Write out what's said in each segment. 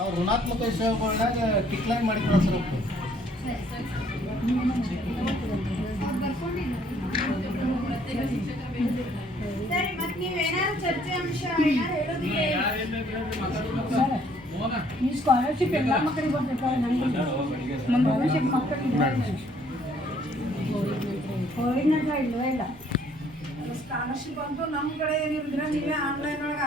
ಅವ್ರು ಋಣಾತ್ಮಕ ವಿಷಯಗಳನ್ನಾಗ ಟಿಕ್ಲೈನ್ ಮಾಡಿ ಕಳಿಸ್ಬೇಕು ಸರಿ ಮತ್ತೆ ನೀವೇನಾದ್ರು ಚರ್ಚೆ ಅಂಶ ಏನಾದ್ರು ಹೇಳೋದಿಕ್ಕೆ? ಈ ಸ್ಕಾಲರ್ಶಿಪ್ ಎಲ್ಲ ಮಕ್ಕಳಿಗೆ ಬರ್ತೈತೆ ನನಗೆ ನಮ್ಮ ಭವಿಷ್ಯದ ಮಕ್ಕಳಿಗೆ ಕೋವಿಡ್ನಾಗ ಇಲ್ವೇ ಇಲ್ಲ ಸ್ಕಾಲರ್ಶಿಪ್ ಅಂತೂ ನಮ್ಮ ಕಡೆ ಏನಿದ್ರೆ ನೀವೇ ಆನ್ಲೈನ್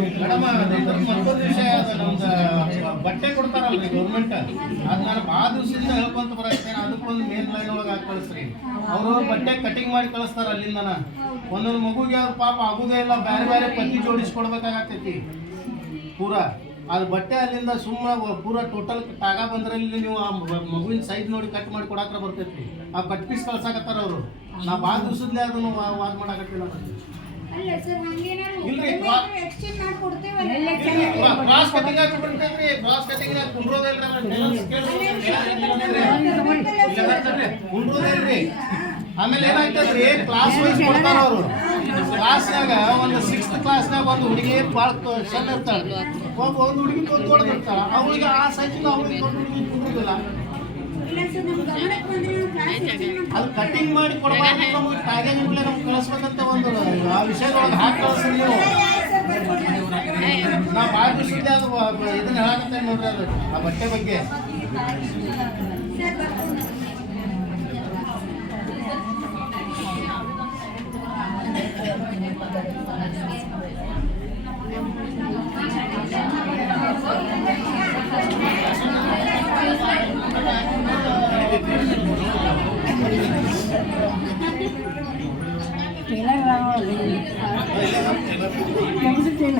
ಮೇಡಮ್ ಅದ್ರ ಮತ್ತೊಂದು ವಿಷಯ ಅದ ನಮ್ದು ಬಟ್ಟೆ ಕೊಡ್ತಾರಲ್ರಿ ಗೌರ್ಮೆಂಟ್ ಅದ್ ನಾನು ಭಾಳ ದಿವಸದಿಂದ ಹೇಳ್ಕೊಂತ ಬರತ್ತೇನೆ ಅದಕ್ಕೊಂದು ಮೇನ್ ಲೈನ್ ಒಳಗೆ ಹಾಕಿ ಕಳಿಸ್ರಿ. ಅವರು ಬಟ್ಟೆ ಕಟಿಂಗ್ ಮಾಡಿ ಕಳಿಸ್ತಾರ ಅಲ್ಲಿಂದನ. ಒಂದೊಂದು ಮಗುಗೆ ಅವ್ರ ಪಾಪ ಆಗುದೇ ಇಲ್ಲ ಬೇರೆ ಬೇರೆ ಪತಿ ಜೋಡಿಸ್ಕೊಡ್ಬೇಕಾಗತ್ತೈತಿ. ಪೂರಾ. ಅದು ಬಟ್ಟೆ ಅಲ್ಲಿಂದ ಸುಮ್ಮನೆ ಪೂರ ಟೋಟಲ್ ಟಾಗ ಬಂದ್ರಲ್ಲಿ ನೀವು ಆ ಮಗುವಿನ ಸೈಜ್ ನೋಡಿ ಕಟ್ ಮಾಡಿ ಕೊಡಾಕ್ರ ಬರ್ತೈತಿ ಆ ಕಟ್ ಪೀಸ್ ಕಳ್ಸಾಕತ್ತಾರ ಅವರು. ನಾ ಭಾಳ ದಿವಸದ್ಲೇ ಅದನ್ನು ವಾದ ಮಾಡಾಕತ್ತಿಲ್ಲ ಇಲ್ರಿ, ಆಮೇಲೆ ಏನಾಗ್ತದ್ರಿ? ಕ್ಲಾಸ್ ವೈಸ್ ಕೊಡ್ತಾರ ಅವರು. ಕ್ಲಾಸ್ನಾಗ ಒಂದು ಸಿಕ್ಸ್ತ್ ಕ್ಲಾಸ್ನಾಗ ಒಂದು ಹುಡುಗಿ ಭಾಳ ಸಣ್ಣ ಇರ್ತಾಳೆ. ಒಬ್ಬ ಒಂದು ಹುಡುಗಿ ತೊಗೊಂಡಿರ್ತಾಳ ಅವಳಿಗೆ ಆ ಸೈಜ್ ಅವಳಿಗೆ ದೊಡ್ಡ ಹುಡುಗಿ ಅದು ಕಟಿಂಗ್ ಮಾಡಿ ಕೊಡಬಾರ್ದು ನಮಗೆ ಪ್ಯಾಕೇಜ್ ನಮ್ಗೆ ಕಳಿಸ್ಬೇಕಂತ ಒಂದು ಆ ವಿಷಯದೊಳಗೆ ಹಾಕಿ ಕಳಿಸ್ರಿ ನೀವು ಭಾಳ ದಿವಸದಿಂದ ಅದು ಇದನ್ನ ಹೇಳಕತ್ತೇನೆ ನೋಡ್ರಿ ಅದು ಆ ಬಟ್ಟೆ ಬಗ್ಗೆ. 我们是这呢